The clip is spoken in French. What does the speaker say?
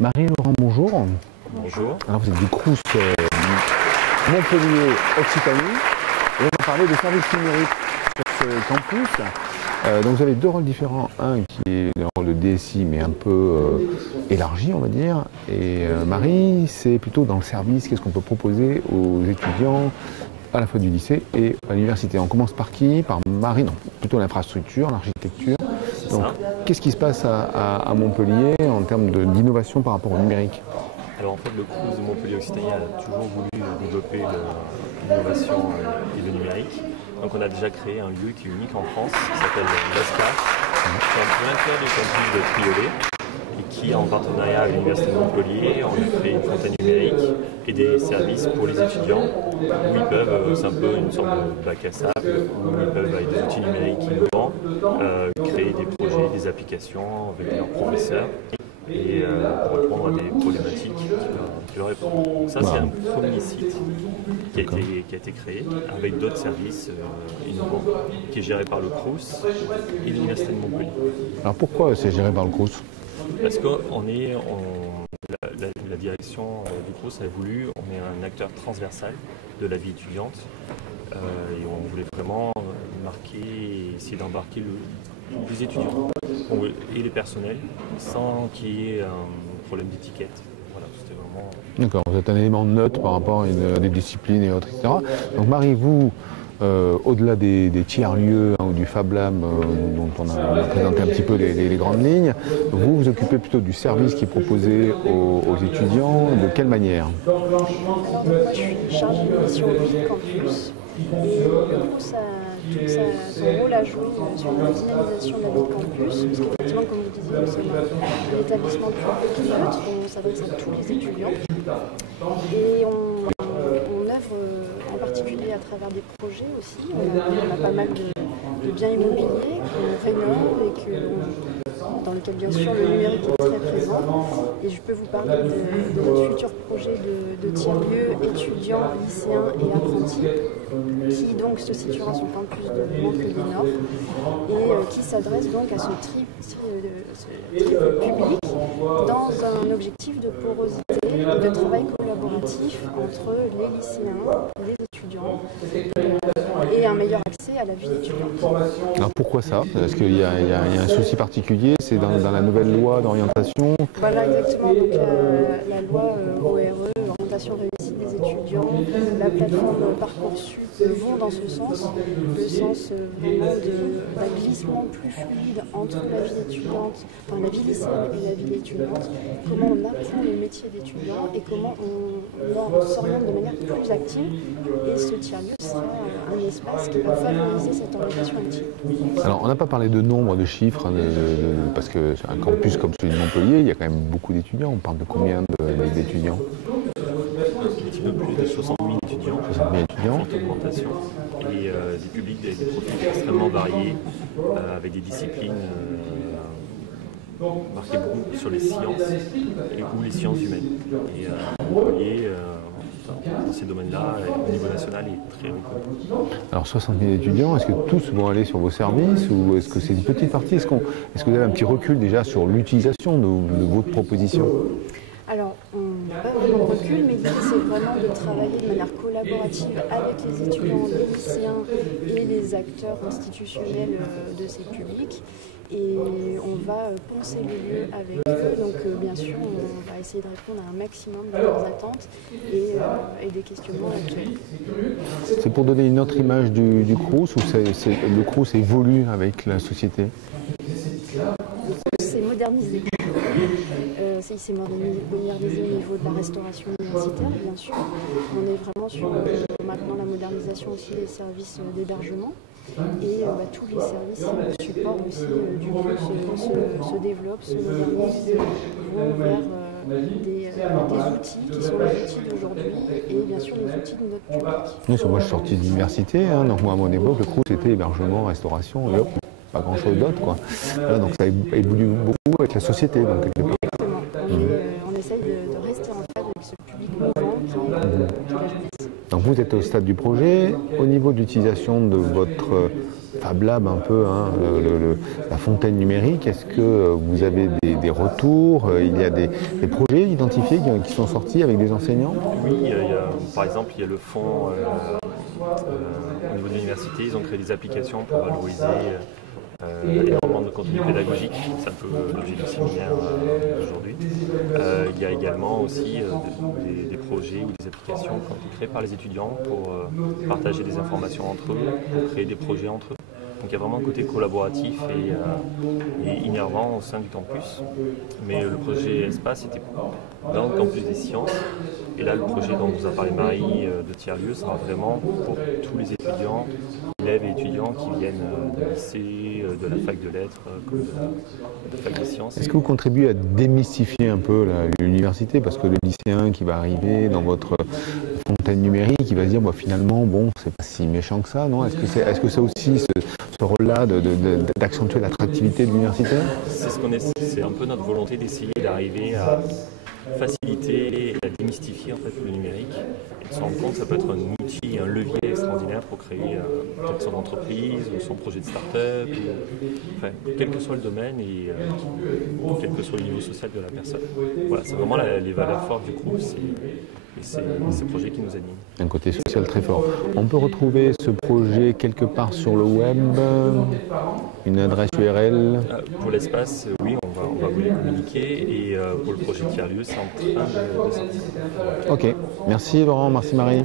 Marie-Laurent, bonjour. Bonjour. Alors vous êtes du Crous Montpellier Occitanie et on va parler des services numériques sur ce campus. Donc vous avez deux rôles différents, un qui est le rôle de DSI mais un peu élargi on va dire, et Marie c'est plutôt dans le service, qu'est-ce qu'on peut proposer aux étudiants à la fois du lycée et à l'université. On commence par qui? Par Marie? Non, plutôt l'infrastructure, l'architecture. Donc qu'est-ce qui se passe à Montpellier en termes d'innovation par rapport au numérique? Alors en fait, le Crous de Montpellier Occitanie a toujours voulu développer l'innovation et le numérique. Donc on a déjà créé un lieu qui est unique en France, qui s'appelle l'ASCA, qui est en plein cœur du campus de Triolet, et qui, en partenariat avec l'Université de Montpellier, on a créé une fontaine numérique et des services pour les étudiants, où ils peuvent, c'est un peu une sorte de bac à sable, où ils peuvent, avec des outils numériques innovants, créer des projets, des applications avec leurs professeurs, et pour répondre à des problématiques qui leur répondent. Donc ça, c'est un premier site qui a été créé avec d'autres services innovants, qui est géré par le Crous et l'Université de Montpellier. Alors pourquoi c'est géré par le Crous? Parce que la direction du Crous a voulu, on est un acteur transversal de la vie étudiante, et on voulait vraiment essayer d'embarquer les étudiants et les personnels sans qu'il y ait un problème d'étiquette. Voilà, c'était vraiment... D'accord, vous êtes un élément neutre par rapport à des disciplines et autres, etc. Donc Marie, vous, au-delà des tiers-lieux ou du Fab Lab dont on a présenté un petit peu les grandes lignes, vous vous occupez plutôt du service qui est proposé aux étudiants. De quelle manière? Alors, moi, je suis chargée de mission au campus et le Crous a son rôle à jouer sur la dynamisation de la vie de campus, parce qu'effectivement, comme vous disiez, nous sommes un établissement public neutre, on s'adresse à tous les étudiants et on œuvre en particulier à travers des projets aussi. On a pas mal de biens immobiliers qu'on rénove et dans lequel bien sûr le numérique est très présent. Et je peux vous parler de notre futur projet de tiers-lieux étudiants, lycéens et apprentis, qui donc se situera sur le campus de Montpellier-Nord et qui s'adresse donc à ce triple public dans un objectif de porosité, de travail collaboratif entre les lycéens, les étudiants et un meilleur accès à la vie étudiante. Alors pourquoi ça? Est-ce qu'il y a un souci particulier? C'est dans la nouvelle loi d'orientation? Voilà, exactement. Donc la loi ORE, orientation réussite des étudiants, la plateforme Parcoursup vont dans ce sens, le sens vraiment d'un glissement plus fluide entre la vie étudiante, enfin la vie lycéenne et la vie étudiante, comment on apprend le métier d'étudiant et comment on s'oriente de manière plus active. Et ce tiers-lieu sera un espace qui va favoriser cette orientation active. Alors on n'a pas parlé de nombre, de chiffres, parce que un campus comme celui de Montpellier, il y a quand même beaucoup d'étudiants. On parle de combien d'étudiants? Un petit peu plus de 60 000 étudiants. 60 000 étudiants. Forte augmentation. Et des publics, des profils extrêmement variés, avec des disciplines marquées beaucoup sur les sciences ou les sciences humaines. Et Montpellier, dans ces domaines-là, au niveau national, est très reconnu. Alors 60 000 étudiants, est-ce que tous vont aller sur vos services ou est-ce que c'est une petite partie? Est-ce que vous avez un petit recul déjà sur l'utilisation de votre proposition? Alors, on n'a pas vraiment de recul, mais l'idée c'est vraiment de travailler de manière collaborative avec les étudiants, les lycéens et les acteurs institutionnels de ces publics. Et on va penser les lieux avec eux, donc bien sûr on va essayer de répondre à un maximum de leurs attentes et des questionnements actuels. C'est pour donner une autre image du Crous ou le Crous évolue avec la société? Le Crous s'est modernisé. Il s'est modernisé au niveau de la restauration universitaire, bien sûr. On est vraiment sur maintenant la modernisation aussi des services d'hébergement. Et tous les services support aussi du Crous se développent, se modernisent, vont vers des outils qui sont les outils d'aujourd'hui et bien sûr les outils de notre public. Oui, moi je suis sorti de l'université, donc moi à mon époque le Crous c'était hébergement, restauration et hop, pas grand chose d'autre quoi. Là, donc ça évolue beaucoup avec la société. Donc, exactement. On essaye de rester en phase avec ce public mouvant qui est la jeunesse. Donc vous êtes au stade du projet. Au niveau de l'utilisation de votre Fab Lab un peu, hein, la fontaine numérique. Est-ce que vous avez des retours? Il y a des projets identifiés qui sont sortis avec des enseignants? Oui, par exemple, il y a le fonds au niveau de l'université, ils ont créé des applications pour valoriser énormément de contenu pédagogique. C'est un peu l'objet du séminaire aujourd'hui. Il y a également aussi des projets ou des applications qui ont été créées par les étudiants pour partager des informations entre eux, pour créer des projets entre eux. Donc il y a vraiment un côté collaboratif et innervant au sein du campus. Mais le projet Espace était dans le campus des sciences. Et là, le projet dont vous a parlé Marie de tiers-lieu sera vraiment pour tous les étudiants, élèves et étudiants qui viennent de lycée, de la fac de lettres, comme de la fac des sciences. Est-ce que vous contribuez à démystifier un peu l'université? Parce que le lycéen qui va arriver dans votre fontaine numérique, il va se dire finalement, bon, c'est pas si méchant que ça, non? Est-ce que c'est aussi ce rôle-là d'accentuer l'attractivité de l'université? C'est un peu notre volonté d'essayer d'arriver à faciliter et à démystifier en fait, le numérique et de se rendre compte que ça peut être un outil, un levier extraordinaire pour créer peut-être son entreprise ou son projet de start-up, enfin, quel que soit le domaine et quel que soit le niveau social de la personne. Voilà, c'est vraiment les valeurs fortes du groupe et c'est ce projet qui nous anime. Un côté social très fort. On peut retrouver ce projet quelque part sur le web, une adresse URL? Pour l'espace, oui, on va vous les communiquer et pour le projet tiers-lieu, c'est en train de sortir. Ok, merci Laurent, merci Marie.